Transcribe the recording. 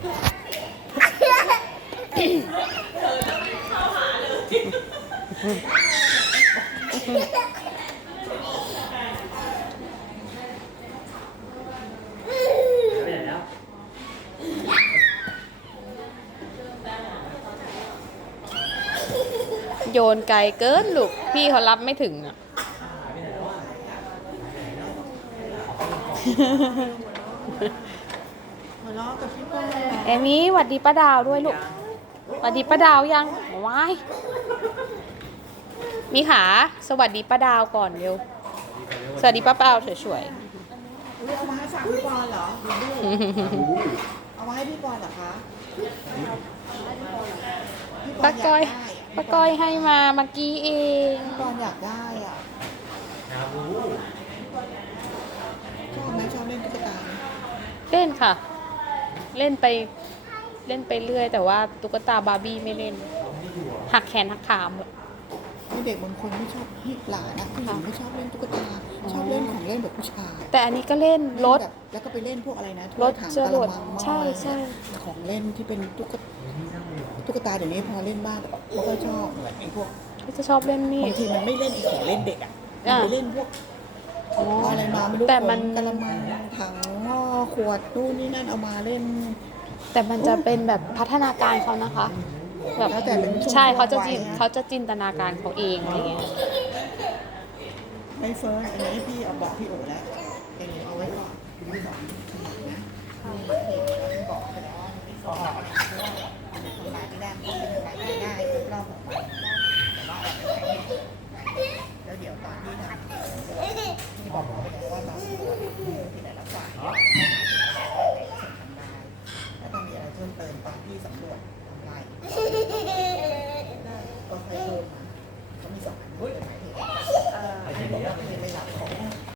ไปไหนแล้ว โยนไกลเกินลูก พี่เขารับไม่ถึงอะ หัวเราะกับพี่ป้าเอมี่หวัดดีป้าดาวด้วยลูกหวัดดีป้าดาวยังว้ายมีขาสวัสดีป้าดาวก่อนเร็ว สวัสดีป้าเปาสวยเอามาให้ฝากพี่ปอนเหรอดูดูๆเอามาให้พี่ปอนเหรอคะพี่ป้าก้อยได้ป้าก้อยให้มาเมื่อกี้เอง พี่ปอนอยากได้อะนาบูชอบไหมชอบเล่นตุ๊กตาไหม เล่นค่ะ เล่นไปเล่นไปเรื่อย แต่ว่าตุ๊กตาบาร์บี้ไม่เล่น หักแขนหักขาหมดมีเด็กบางคนไม่ชอบพี่หลานนะผู้หญิงไม่ชอบเล่นตุ๊กตา ชอบเล่นของเล่นแบบผู้ชายแต่อันนี้ก็เล่นรถ แบบแล้วก็ไปเล่นพวกอะไรนะรถถังจกะรละวดมังหม้อใช่ใช่ของเล่นที่เป็นตุ๊กตาตุ๊กตาเดี๋ยวนี้พอเล่นบ้านเขาก็ชอบเหมือนไอ้พวกเขาจะชอบเล่นนี่ บางทีมันไม่เล่นไอ้ของเล่นเด็กอะมันอ่า ไปเล่นพวกอ๋อเอาอะไรมาไม่รู้แต่มัน กะละมังถังหม้อ ขวดนู่นนี่นั่นเอามาเล่น แต่มันจะเป็นแบบพัฒนาการเขานะคะ แบบแล้วแต่เป็นช่วงใช่เขาจะจินวัยนะ เขาจะจินตนาการเขาเองอะไรเงี้ย ไม่เฟิร์สอันนี้พี่เอาบอกพี่โอแล้วเองเอาไว้ก่อน